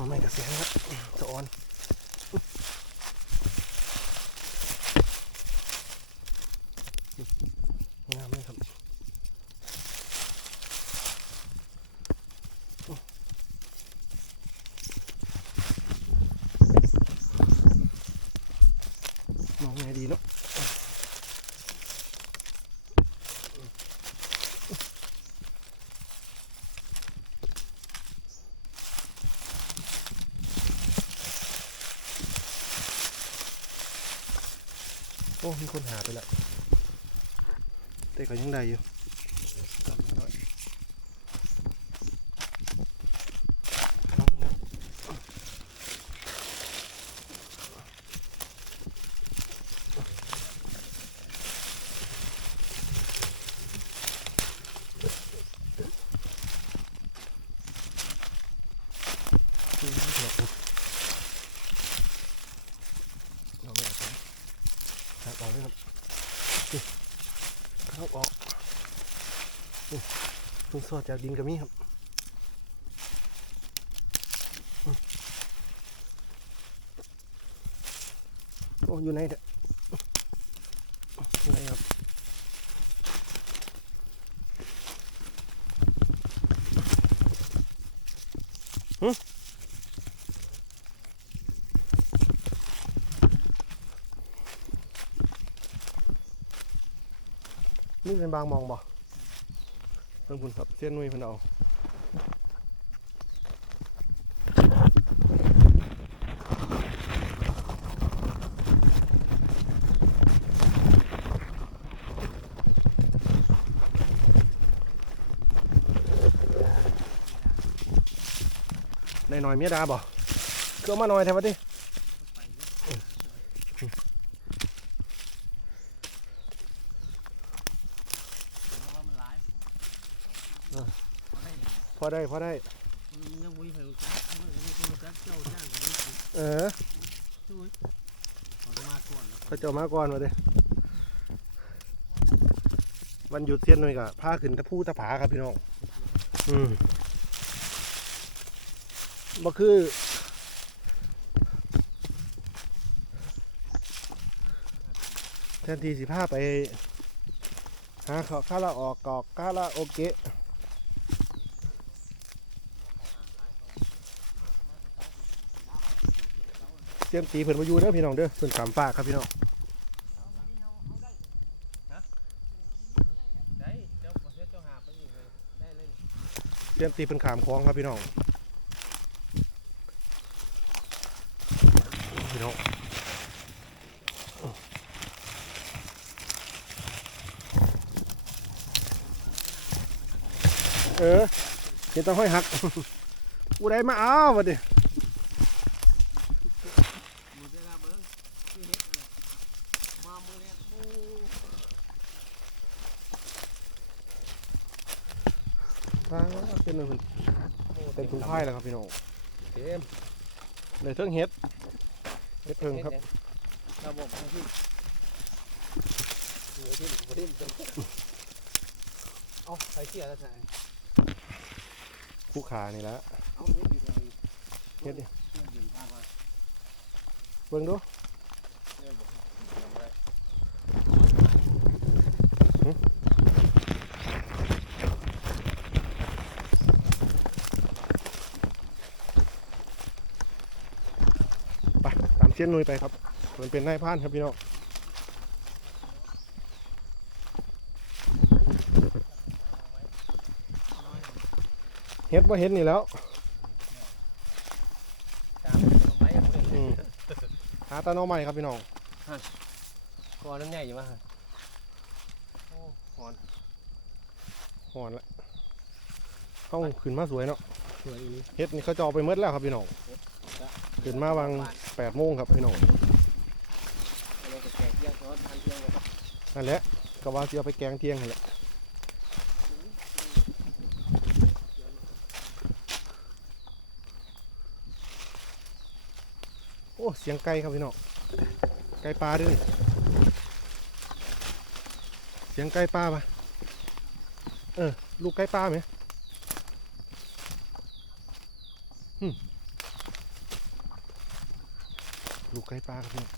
เอาไม่กระเสียงครับตะออนงามไหมครับมองไงดีเนาะ โอ้ มีคนหาไปแล้ว แต่ก็ยังได้อยู่จำไม่ได้เอานะนี่ไม่ถูกเราไม่เอาไปทางออกเลยครับนี่ทางออก นี่เพิ่งสอดจากดินกับมีครับโอ้อยู่ไหนเด้ออยู่ไหนครับหึนี่เป็นบางมองบ่ เพิ่นคุณครับเส้นนุ้ยพิ่นเอาในหน่อยเมียดาบ่เกือมาหน่อยแท้วะติ ว่ามันร้าย พอได้พอได้ยังวิ่งไปรู้จักมันก็ไม่รู้จักเจ้าจ้างกันเออเขาจะมาก่อนแล้วเขาเจ้ามาก่อนมาเด้วันหยุดเสี้ยนหน่อยกะพาขึ้นตะพูตะผาครับพี่น้อง อืมบ่คือแทนที่สิพาไปหาเขาคาราออกกอกคาราโอเกะ เตรียมตีเพิ่นมาอยู่เด้อพี่น้องเด้อเพิ่นสามฝากครับพี่น้องเตรียมตีเพิ่นขามคลองครับพี่น้องพี่น้องเออเห็นต้องห้อยหัก กูได้มาเอาวะดิ มือเวลาเบิ้งที่เฮ็ดอะไร มามือแรกมูฟ้าเป็นเลยเต็มถุงผ้าแล้วครับพี่น้องเต็มเลยเทิงเฮ็ดเฮ็ดเพิงครับระบบทั้งที่หัวที่หัวที่เอาใส่เกียแล้วใช่คู่ขานี่ละเฮ็ดดิเบิ่งดู เฮ็ดบอกทำไร ไปตามเส้นนุยไปครับ มันเป็นนายพานครับพี่น้องเฮ็ดว่าเฮ็ดนี่แล้วหาตาหน้อใหม่ครับพี่น้องก่อนนั้นใหญ่อยู่ป่ะ หอนหอนละเข้าขึ้นมาสวยเนาะสวยอีนี้เฮ็ดนี่เขาจะเอาไปเมดแล้วครับพี่น้องขึ้นมาวางแปดโมงครับพี่น้องเราจะแกะเที่ยงซ้อนทันเที่ยงเลยนั่นแหละก็ว่าจะเอาไปแกงเที่ยงนั่นแหละโอ้เสียงไก่ครับพี่น้องไก่ปลาด้วยนี่เสียงใกล้ป้าปะเออ ลูกใกล้ป้าไหมลูกใกล้ป้าครับเนี่ย